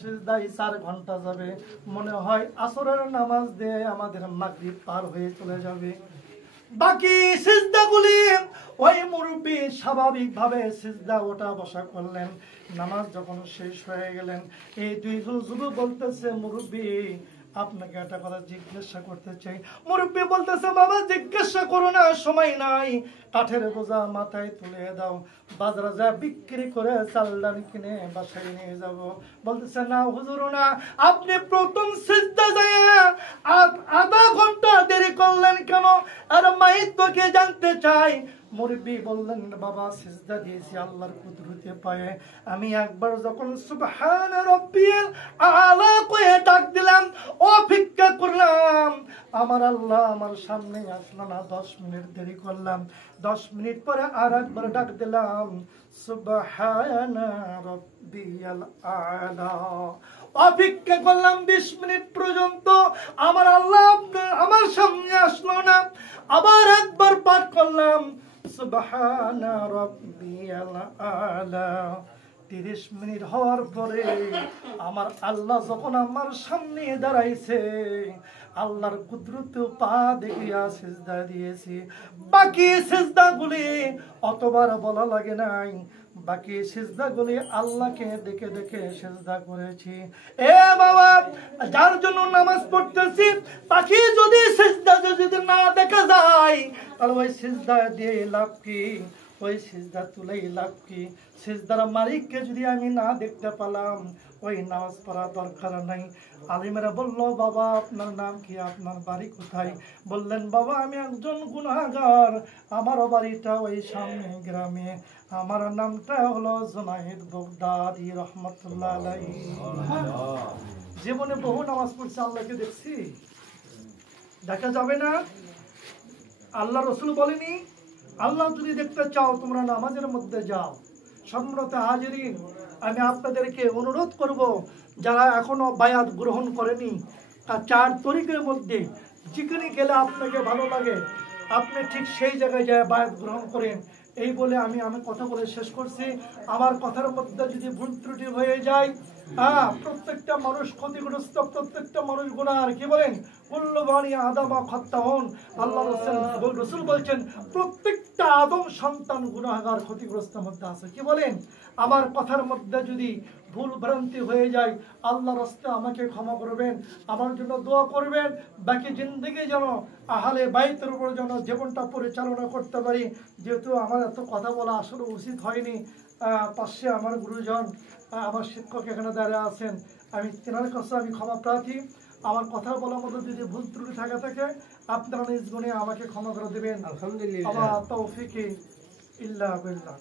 সিজদায় 4 ঘন্টা যাবে, মনে হয় আসরের নামাজ দিয়ে আমাদের মাগরিব পার হয়ে চলে যাবে। বাকি সিজদাগুলি ওই মুরব্বী স্বাভাবিকভাবে সিজদা ওঠা বসা করলেন। নামাজ যখন শেষ হয়ে গেলেন, এই দুইজন যুবক বলতেছে, মুরব্বী আপনাকে একটা কথা জিজ্ঞাসা করতে চাই। মুরব্বী বলতেছে, বাবা জিজ্ঞাসা করো না, সময় নাই, কাঠের বোঝা মাথায় তুলে দাও, বাজারে যা বিক্রি করে চাল ডাল কিনে বাসায় নিয়ে যাব। বলতেছে, না হুজুর না, আপনি প্রথম সিজদা যায় আধা ঘন্টা দেরি করলেন কেন? আর মাইত তোকে জানতে চাই। মুরব্বী বললেন, বাবা সিজদা দিয়েছি আল্লাহর কুদরতে পায়ে, আমি একবার যখন সুবহান রাব্বিয়াল আলা কয়ে ডাক দিলাম, অপেক্ষা করলাম, আমার আল্লাহ আমার সামনে আসলো না, 10 মিনিট দেরি করলাম, 10 মিনিট পরে আর একবার ডাক দিলাম, সুবহান রাব্বিয়াল আলা, অপেক্ষা করলাম 20 মিনিট পর্যন্ত, আমার আল্লাহ আমার সামনে আসলো না, আবার একবার পাঠ করলাম সুবহান রাব্বিয়াল আলা। 30 মিনিট হওয়ার পরে আমার আল্লাহ যখন আমার সামনে দাঁড়াইছে, আল্লাহর কুদরত পা দেখিয়া সিজদা দিয়েছি। বাকি সিজদাগুলি অতবার বলা লাগে নাই, বাকি সিজদাগুলি আল্লাহকে দেখে দেখে সিজদা করেছি। এ বাবা, যার জন্য নামাজ পড়তেছি, বাকি যদি সিজদা যদি না দেখা যায়, তাহলে ওই সিজদা দিয়ে লাভ কি? ওই সিজদা তুলেই লাভ কি? সিজদার মালিককে যদি আমি না দেখতে পেলাম, ওই নামাজ পড়া দরকার নাই। আলিমেরা বলল, বাবা আপনার নাম কি, আপনার বাড়ি কোথায়? বললেন, বাবা আমি একজন গুনাহগার, আমার বাড়িটা ওই সামনে গ্রামে, আমার নামটা হলো জুনাইদ বাগদাদি রহমতুল্লাহ আলাইহি। জীবনে বহু নামাজ পড়ছে, আল্লাহকে দেখছি? দেখা যাবে না? আল্লাহ রসুল বলেনি, আল্লাহ যদি দেখতে চাও তোমরা নামাজের মধ্যে যাও। সম্মানিত হাজিরিন, আমি আপনাদেরকে অনুরোধ করব, যারা এখনো বায়াত গ্রহণ করেনি, তার 4 তরিকের মধ্যে যেখানে গেলে আপনাকে ভালো লাগে, আপনি ঠিক সেই জায়গায় যায় বায়াত গ্রহণ করেন। এই বলে আমি কথা বলে শেষ করছি। আমার কথার মধ্যে যদি ভুল ত্রুটি হয়ে যায়, প্রত্যেকটা মানুষ ক্ষতিগ্রস্ত, প্রত্যেকটা মানুষ গুনাহগার। কি বলেন? কুল্লু বানি আদামা খাত্তাউন। আল্লাহ রাসূল বলছেন, প্রত্যেকটা আদম সন্তান গুনাহগার, ক্ষতিগ্রস্তের মধ্যে আছে। কি বলেন? আমার কথার মধ্যে যদি ভুল ভ্রান্তি হয়ে যায়, আল্লাহর রাস্তায় আমাকে ক্ষমা করবেন, আমার জন্য দোয়া করবেন। বাকি জিন্দেগি যেন আহলে বাইতের উপর যেন জীবনটা পরিচালনা করতে পারি। যেহেতু আমার এত কথা বলা আসলে উচিত হয়নি, পাশে আমার গুরুজন, আমার শিক্ষক এখানে দাঁড়িয়ে আছেন, আমি তেনার কাছে আমি ক্ষমা প্রার্থী। আমার কথা বলার মধ্যে যদি ভুল ত্রুটি থাকে, আপনারা নিজ গুণে আমাকে ক্ষমা করে দেবেন। আলহামদুলিল্লাহ, তৌফিক ইল্লা বিল্লাহ।